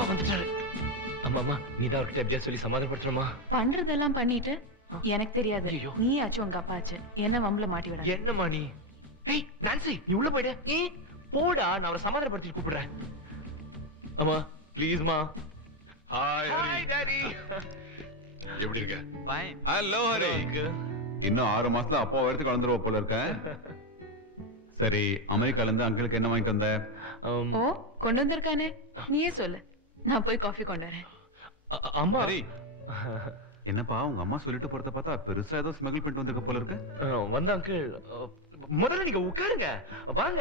அப்பா வந்துட்டாரு. அம்மா அம்மா நீதான் அவர்கிட்ட எப்படியா சொல்லி சமாதானப்படுத்துறமா? பண்றதெல்லாம் பண்ணிட்டு எனக்கு தெரியாது. நீ ஆச்சு உங்க அப்பா ஆச்சு, என்ன வம்பல மாட்டி விட. என்னம்மா நீ? ஏய் நான்சி, நீ உள்ள போயிடு. போடா, நான் அவரை சமாதானப்படுத்தி கூப்பிடுறேன். அம்மா ப்ளீஸ்மா. Hi daddy. எப்படி இருக்க? ஃபைன். ஹலோ ஹரி. இன்னும் 6 மாசத்துல அப்பா எடுத்து கலந்துருவ போல இருக்க. சரி, அமெரிக்கால இருந்து அங்கிளுக்கு என்ன வாங்கிட்டு வந்த? ஓ கொண்டு வந்திருக்கானே, நீயே சொல்லு, நான் போய் காஃபி கொண்டு வரேன். அம்மா. என்னப்பா உங்க அம்மா சொல்லிட்டு போறத பார்த்தா பெருசா ஏதோ ஸ்மகிள் பண்ணிட்டு வந்திருக்க போல இருக்கு. வந்த அங்கிள், முதல்ல நீங்க உட்காருங்க, வாங்க.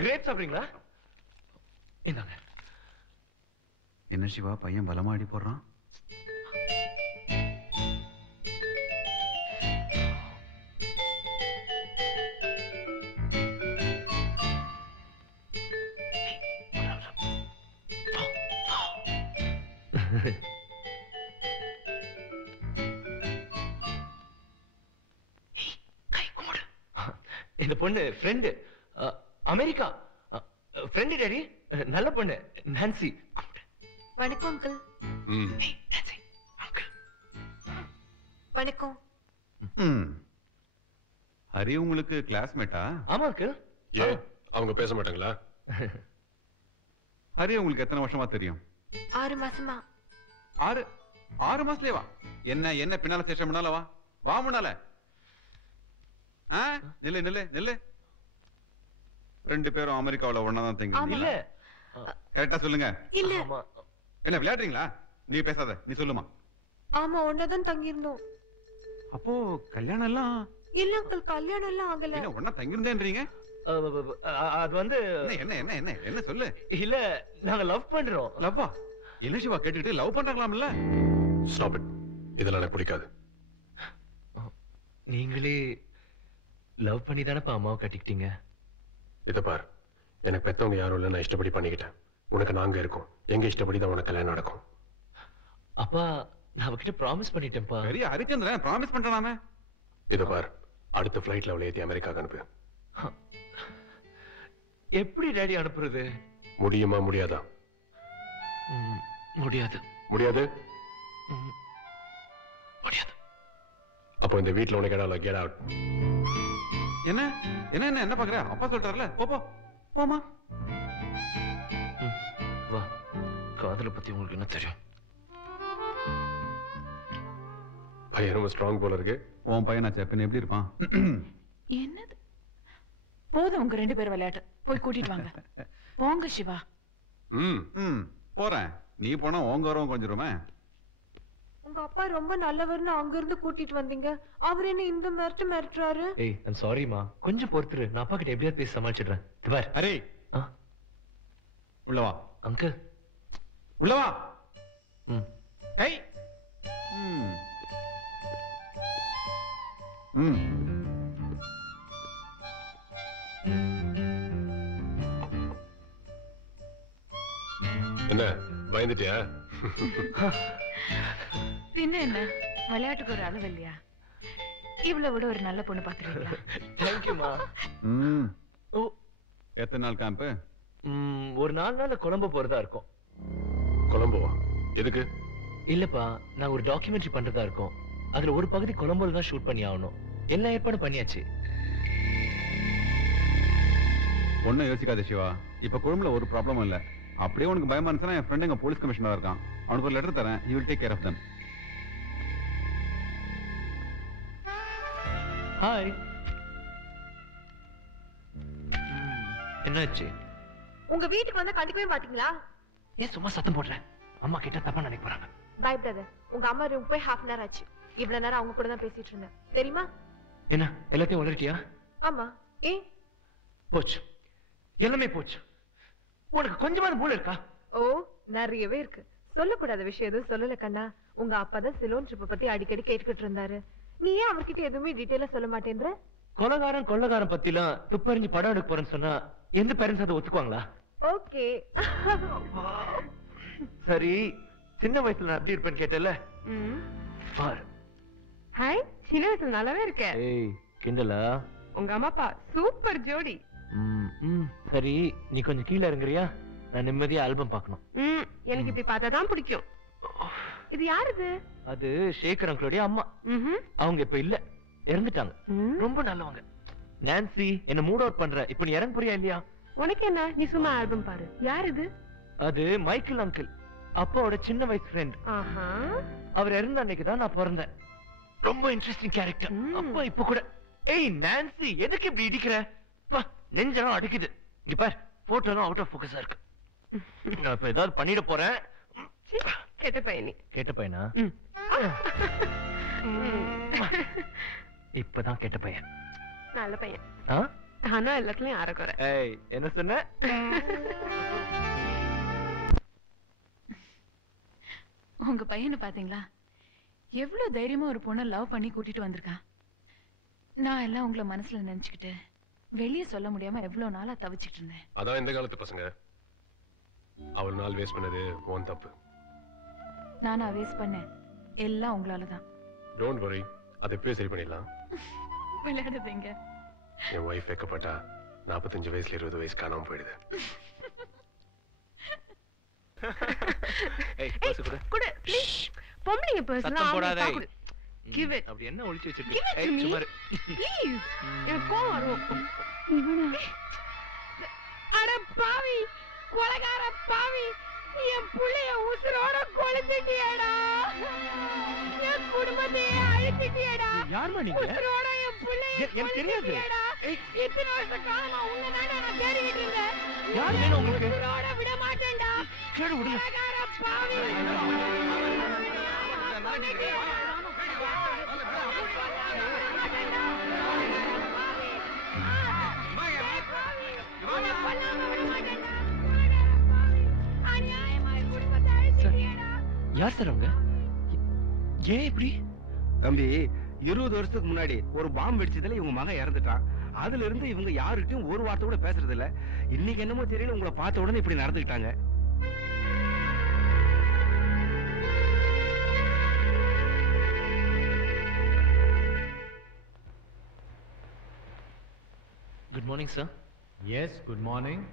கிரேப் சாப்பிடுறீங்களா? இந்தாங்க. என்ன சிவா பையன் பலமாடி போடுறான்? இந்த பொண்ணு ஃப்ரெண்டு, அமெரிக்கா ஃப்ரெண்டு டாடி, நல்ல பொண்ணு நான்சி. வணக்கம் அங்கிள். Nancy uncle. வணக்கம். ஹரி உங்களுக்கு கிளாஸ்மேட்டா? ஆமா அங்கிள். ஏன் அவங்க பேச மாட்டாங்களா? ஹரி உங்களுக்கு எத்தனை வருஷமா தெரியும்? 6 மாசமா. 6 மாசத்துலயே வா. என்ன என்ன பின்னால சேஷம் பண்ணால வா வா முன்னால. நில்லு நில்லு நில்லு. 2 பேரும் அமெரிக்காவுல ஒன்னாதான் தங்கி. இல்ல கரெக்டா சொல்லுங்க. இல்ல. என்ன விளையாடுறீங்களா? நீ பேசாத, நீ சொல்லுமா. ஆமா ஒன்னதான் தங்கி இருந்தோம். அப்போ கல்யாணம் எல்லாம்? இல்ல அங்கிள், கல்யாணம் எல்லாம் ஆகல. என்ன ஒன்னா தங்கி இருந்தேன்றீங்க? அது வந்து என்ன என்ன என்ன என்ன சொல்லு. இல்ல நாங்க லவ் பண்றோம். லவ்வா? என்ன சிவா கேட்டுட்டு லவ் பண்றாங்களாம்ல? ஸ்டாப் இட், இதெல்லாம் எனக்கு பிடிக்காது. நீங்களே லவ் பண்ணி தானப்பா அம்மாவை கட்டிக்கிட்டீங்க. இத பார், எனக்கு பெத்தவங்க யாரும் இல்ல, நான் இஷ்டப்படி பண்ணிக்கிட்டேன். உனக்கு நாங்க இருக்கோம், எங்க இஷ்டப்படி தான் உனக்கு கல்யாணம் நடக்கும். அப்பா நான் அவகிட்ட ப்ராமிஸ் பண்ணிட்டேன்ப்பா. பெரிய ஹரிச்சந்திரன் ப்ராமிஸ் பண்றானாமே. இத பார், அடுத்த ஃபிளைட்ல அவளை ஏத்தி அமெரிக்காக்கு அனுப்பு. எப்படி டாடி அனுப்புறது? முடியுமா முடியாதா? முடியாது. முடியாது? முடியாது. அப்போ இந்த வீட்ல உனக்கு இடம் இல்ல, கெட் அவுட். என்ன என்ன என்ன என்ன பாக்குற? அப்பா சொல்லிட்டார்ல, போ போ போமா. வா, காதலை பத்தி உங்களுக்கு என்ன தெரியும்? பையன் ரொம்ப ஸ்ட்ராங் போல இருக்கு. உன் பையனாச்சே, பின்ன எப்படி இருப்பான்? என்னது? போதும் உங்க 2 பேர் விளையாட்டு, போய் கூட்டிட்டு வாங்க. போங்க சிவா. போறேன். நீ போனா உங்க வரவும் கொஞ்சிருமே. உங்க அப்பா ரொம்ப நல்லவர்னு அங்க இருந்து கூட்டிட்டு வந்தீங்க, அவர் என்ன இந்த மிரட்டுறாரு? ஏய் ஐம் சாரிமா, கொஞ்சம் பொறுத்துரு, நான் அப்பா கிட்ட எப்படியாவது பேசி சமாளிச்சிடுறேன். பார். அரே உள்ளவா. அங்கிள் உள்ளவா. ஹை. என்ன பயந்துட்டியா? பின்ன என்ன, விளையாட்டுக்கு ஒரு அளவு இல்லையா? இவ்வளவு விட ஒரு நல்ல பொண்ணு பாத்துறீங்களா? தேங்க்யூமா. ஓ எத்தனை நாள் கேம்ப்? ஒரு 4 நாள்ல கொலம்போ போறதா இருக்கும். கொலம்போவா? எதுக்கு? இல்லப்பா, நான் ஒரு டாக்குமெண்ட்ரி பண்றதா இருக்கும். அதுல ஒரு பகுதி கொலம்போல தான் ஷூட் பண்ணி ஆகணும். எல்லா ஏற்பாடும் பண்ணியாச்சு. ஒன்னும் யோசிக்காத சிவா, இப்ப குழும்புல ஒரு ப்ராப்ளமும் இல்ல. அப்படியே உனக்கு பயமா இருந்துச்சுன்னா என் ஃப்ரெண்ட் எங்க போலீஸ் கமிஷனரா இருக்கான், அவனுக்கு ஒரு லெட்டர் தரேன். he will take care of them. Hi. என்னாச்சு? உங்க வீட்டுக்கு வந்து கண்டுக்கவே மாட்டீங்களா? ஏன் சும்மா சத்தம் போடுறேன்? அம்மா கிட்ட தப்பா நினைக்க போறாங்க. பயப்படாத, உங்க அம்மா ரூம் போய் ½ hour ஆச்சு. இவ்வளவு நேரம் அவங்க கூட தான் பேசிட்டு இருந்தேன், தெரியுமா? என்ன எல்லாத்தையும் உளறிட்டியா? ஆமா. ஏன்? போச்சு, எல்லாமே போச்சு. உனக்கு கொஞ்சமாவது மூளை இருக்கா? ஓ நிறையவே இருக்கு. சொல்லக்கூடாத விஷயம் எதுவும் சொல்லல கண்ணா. உங்க அப்பா தான் சிலோன் ட்ரிப்பை பத்தி அடிக்கடி கேட்டுக்கிட்டு இருந்தாரு. நீ ஏன் அவர்கிட்ட எதுவுமே டீட்டெயிலா சொல்ல மாட்டேன்ற? கொலகாரன் பத்திலாம் துப்பறிஞ்சு படம் எடுக்க போறேன்னு சொன்னா எந்த பேரண்ட்ஸ் அதை ஒத்துக்குவாங்களா? ஓகே. சரி, சின்ன வயசுல நான் எப்படி இருப்பேன்னு கேட்டல. பாரு. ஹாய், சின்ன வயசுல நல்லாவே இருக்க. ஏய் கிண்டலா? உங்க அம்மா அப்பா சூப்பர் ஜோடி. சரி நீ கொஞ்சம் கீழே இறங்குறியா? நான் நிம்மதியா ஆல்பம் பார்க்கணும். எனக்கு இப்படி பார்த்தாதான் பிடிக்கும். இது யாருது? அது சேகர் அங்கிளுடைய அம்மா. அவங்க இப்ப இல்ல, இறந்துட்டாங்க. ரொம்ப நல்லவங்க. நான்சி என்ன மூட் அவுட் பண்ற. இப்ப நீ இறங்க போறியா இல்லையா? உனக்கு என்ன, நீ சும்மா ஆல்பம் பாரு. யார் இது? அது மைக்கேல் அங்கிள், அப்பாவோட சின்ன வயசு ஃப்ரெண்ட். அவர் இறந்த அன்னைக்கு தான் நான் பிறந்தேன். ரொம்ப இன்ட்ரெஸ்டிங் கேரக்டர். அப்பா இப்ப கூட. ஏய் நான்சி, எதுக்கு இப்படி இடிக்கிற? நெஞ்செல்லாம் அடிக்குது. இங்க பார், போட்டோலாம் அவுட் ஆஃப் ஃபோக்கஸா இருக்கு. நான் இப்ப ஏதாவது பண்ணிட போறேன். கெட்ட பையனி. கெட்ட பையனா? இப்பதான் கெட்ட பையன். நல்ல பையன். ஆனா எல்லாத்துலயும் அறக்குறை. ஏய் என்ன சொன்ன? உங்க பையனை பாத்தீங்களா? எவ்வளவு தைரியமா ஒரு பொண்ணை லவ் பண்ணி கூட்டிட்டு வந்திருக்கான். நான் எல்லாம் உங்களை மனசுல நினைச்சுக்கிட்டு வெளியே சொல்ல முடியாம எவ்வளவு நாளா தவிச்சிட்டு இருந்தேன். அதான் இந்த காலத்து பசங்க. அவள் நாள் வேஸ்ட் பண்ணது உன் தப்பு. நானா வேஸ்ட் பண்ணேன்? எல்லாம் உங்களாலதான். டோன்ட் வரி, அதை எப்பயும் சரி பண்ணிடலாம். விளையாடுறீங்க. என் ஒய்ஃப் வைக்கப்பட்டா 45 வயசுல 20 வயசு காணாம போயிடுது. ஏய் பர்ஸ் கொடு. குடு ப்ளீஸ். பொம்பளைங்க பர்ஸ் சத்தம் போடாதே. Give it. அப்படி என்ன ஒளிச்சு வச்சிருக்கீங்க? ஏய் சும்மா இரு. ப்ளீஸ். எனக்கு கோவம் வரும். அட பாவி, கொலைகார பாவி, என் புள்ளைய உசுரோட கொளுத்திட்டியேடா. என் குடும்பத்தையே அழிச்சிட்டியேடா. யாருமா நீங்க? உசுரோட என் புள்ளைய எனக்கு தெரியாது. இத்தனை வருஷ காலமா உன்னை தானே நான் தேடிக்கிட்டு இருந்தேன். யார் வேணும் உங்களுக்கு? உசுரோட விட மாட்டேன்டா. கேடு விடுங்க. கொலைகார பாவி. யார் சார் அவங்க? ஏன் இப்படி? தம்பி, 20 வருஷத்துக்கு முன்னாடி ஒரு பாம்பு வெடிச்சதுல இவங்க மகன் இறந்துட்டான். அதுல இருந்து இவங்க யாருக்கிட்டையும் ஒரு வார்த்தை கூட பேசுறது இல்ல. இன்னைக்கு என்னமோ தெரியல, உங்களை பார்த்த உடனே இப்படி நடந்துக்கிட்டாங்க. Good morning sir. Yes good morning.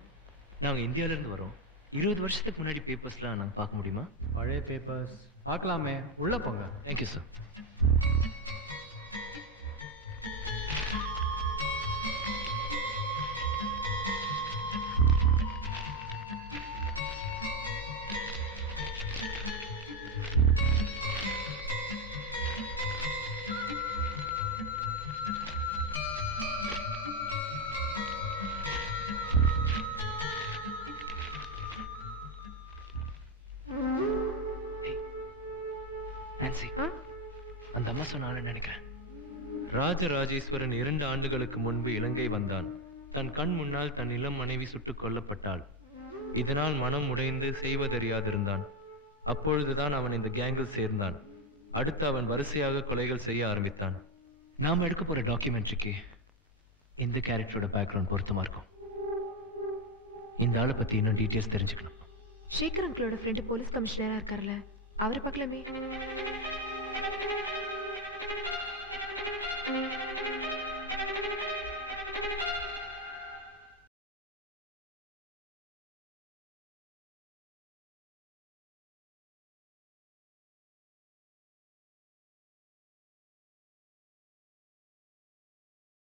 நாங்க இந்தியால இருந்து வரோம். 20 வருஷத்துக்கு முன்னாடி பேப்பர்ஸ்லாம் நாங்க பார்க்க முடியுமா? பழைய பேப்பர்ஸ் பார்க்கலாமே, உள்ள போங்க. Thank you sir. அந்த அம்மா சொன்னாலும் நினைக்கிறேன். ராஜராஜேஸ்வரன் 2 ஆண்டுகளுக்கு முன்பு இலங்கை வந்தான். தன் கண் முன்னால் தன் இளம் மனைவி சுட்டுக் கொல்லப்பட்டாள். இதனால் மனம் உடைந்து செய்வதறியாதிருந்தான். அப்பொழுதுதான் அவன் இந்த கேங்கில் சேர்ந்தான். அடுத்து அவன் வரிசையாக கொலைகள் செய்ய ஆரம்பித்தான். நாம எடுக்க போற டாக்குமெண்ட்ரிக்கு இந்த கேரக்டரோட பேக்ரவுண்ட் பொருத்தமா இருக்கும். இந்த ஆளை பத்தி இன்னும் டீட்டெயில்ஸ் தெரிஞ்சுக்கணும். சேகர் அங்கிளோட ஃப்ரெண்ட் போலீஸ் கமிஷனரா இருக்கார்ல, அவரை பார்க்கலாமே.